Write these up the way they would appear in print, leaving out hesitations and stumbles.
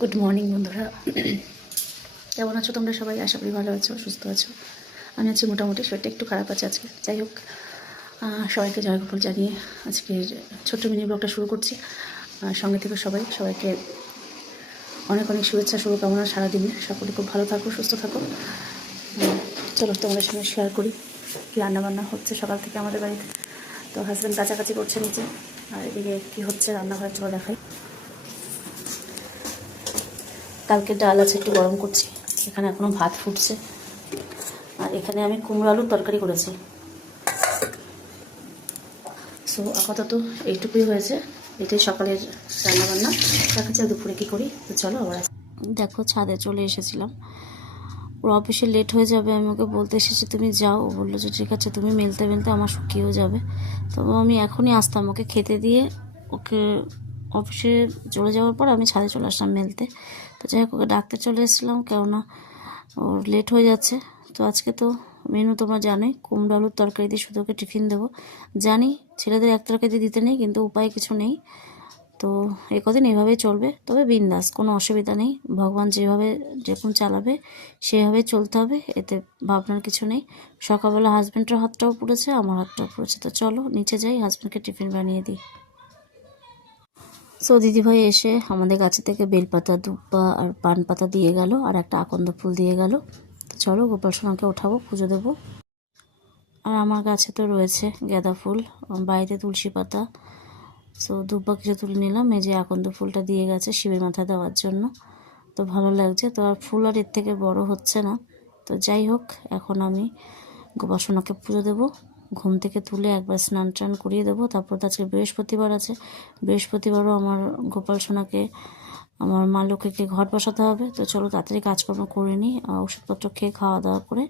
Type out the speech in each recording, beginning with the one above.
Good morning বন্ধুরা, কেমন আছো তোমরা সবাই? আশা করি ভালো আছো, সুস্থ আছো। আমি আছি মোটামুটি, শরীরটা একটু খারাপ আছে আজকে। যাই হোক, সবাইকে জয় গোপাল জানিয়ে আজকের ছোট্ট মিনি ব্লগটা শুরু করছি। সঙ্গে থেকে সবাইকে অনেক অনেক শুভেচ্ছা, শুভকামনা সারাদিনে। সকলে খুব ভালো থাকো, সুস্থ থাকো। চলো তোমাদের সঙ্গে শেয়ার করি কী রান্নাবান্না হচ্ছে সকাল থেকে আমাদের বাড়িতে। তো হাজব্যান্ড কাছাকাছি করছে নিচে, আর এদিকে কী হচ্ছে রান্নাঘরে চলো দেখাই। কালকে ডাল আছে, একটু গরম করছি। এখানে এখনও ভাত ফুটছে, আর এখানে আমি কুমড়ো আলুর তরকারি করেছি। সো আপাতত এইটুকুই হয়েছে, এটাই সকালের রান্নাবান্না। দেখাচ্ছি দুপুরে কী করি। তো চলো আবার দেখো, ছাদে চলে এসেছিলাম। ওর অফিসে লেট হয়ে যাবে, আমি ওকে বলতে এসেছি তুমি যাও। ও বললো যে ঠিক আছে, তুমি মেলতে মেলতে আমার শুকিয়েও যাবে। তো আমি এখনই আসতাম, ওকে খেতে দিয়ে ওকে অফিসে চলে যাওয়ার পর আমি ছাদে চলে আসলাম মেলতে। তো যাই হোক, ওকে ডাকতে চলে এসেছিলাম, কেননা ওর লেট হয়ে যাচ্ছে। তো আজকে তো মেনু তোমরা জানোই, কুমড়ো আলুর তরকারি দিয়ে শুধু ওকে টিফিন দেবো। জানি ছেলেদের এক তরকারি দিতে নেই, কিন্তু উপায় কিছু নেই। তো এ কদিন এভাবেই চলবে, তবে বিন্দাস, কোনো অসুবিধা নেই। ভগবান যেভাবে যেরকম চালাবে সেভাবে চলতে হবে, এতে ভাবনার কিছু নেই। সকালবেলা হাজব্যান্ডের হাতটাও পুড়েছে, আমার হাতটাও পুড়েছে। তো চলো নিচে যাই, হাজব্যান্ডকে টিফিন বানিয়ে দিই। সো দিদিভাই এসে আমাদের গাছে থেকে বেলপাতা, দুব্বা আর পান পাতা দিয়ে গেল, আর একটা আকন্দ ফুল দিয়ে গেল। তো চলো গোপাল সোনাকে ওঠাবো, পুজো দেবো। আর আমার গাছে তো রয়েছে গাঁদা ফুল, বাড়িতে তুলসী পাতা। সো দুব্বা কিছু তুলে নিলাম, এই যে আকন্দ ফুলটা দিয়ে গেছে শিবের মাথায় দেওয়ার জন্য। তো ভালো লাগছে। তো আর ফুল আর এর থেকে বড় হচ্ছে না। তো যাই হোক, এখন আমি গোপাল সোনাকে পুজো দেবো। ঘুম থেকে তুলে একবার স্নান টান করিয়ে দেবো। তারপর তো আজকে বৃহস্পতিবার আছে, বৃহস্পতিবারও আমার গোপাল সোনাকে, আমার মা লক্ষ্মীকে ঘট বসাতে হবে। তো চলো তাড়াতাড়ি কাজকর্ম করে নিই, ওষুধপত্র খেয়ে খাওয়া দাওয়া করে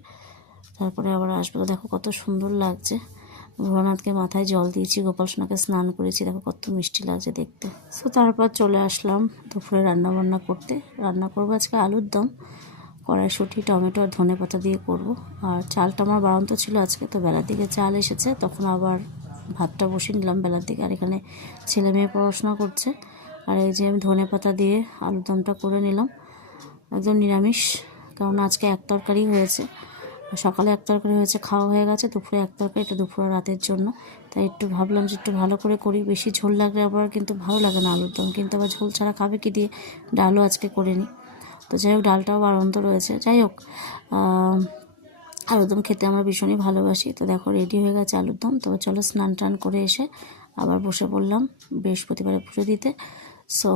তারপরে আবার আসবো। তো দেখো কত সুন্দর লাগছে। ভোলানাথকে মাথায় জল দিয়েছি, গোপাল সোনাকে স্নান করেছি, দেখো কত মিষ্টি লাগছে দেখতে। সো তারপর চলে আসলাম দুপুরে রান্নাবান্না করতে। রান্না করবো আজকে আলুর দম, কড়াইশুঁটি, টমেটো আর ধনে পাতা দিয়ে করব। আর চালটা আমার বাড়ন্ত ছিল আজকে, তো বেলার দিকে চাল এসেছে, তখন আবার ভাতটা বসিয়ে নিলাম বেলার দিকে। আর এখানে ছেলে মেয়ে পড়াশোনা করছে। আর এই যে আমি ধনে পাতা দিয়ে আলুর দমটা করে নিলাম, একদম নিরামিষ, কারণ আজকে এক তরকারি হয়েছে। সকালে এক তরকারি হয়েছে, খাওয়া হয়ে গেছে। দুপুরে এক তরকারি, এটা দুপুরে রাতের জন্য। তাই একটু ভাবলাম যে একটু ভালো করে করি। বেশি ঝোল লাগলে আবার কিন্তু ভালো লাগে না আলুর দম, কিন্তু আবার ঝোল ছাড়া খাবে কি দিয়ে। ডালও আজকে করে নিই। তো যাই হোক, ডালটাও বাড়ন্ত রয়েছে। যাই হোক, আলুর দম খেতে আমরা ভীষণই ভালোবাসি। তো দেখো রেডি হয়ে গেছে আলুর দম। তো চলো স্নান টান করে এসে আবার বসে পড়লাম বৃহস্পতিবারে পুজো দিতে। সো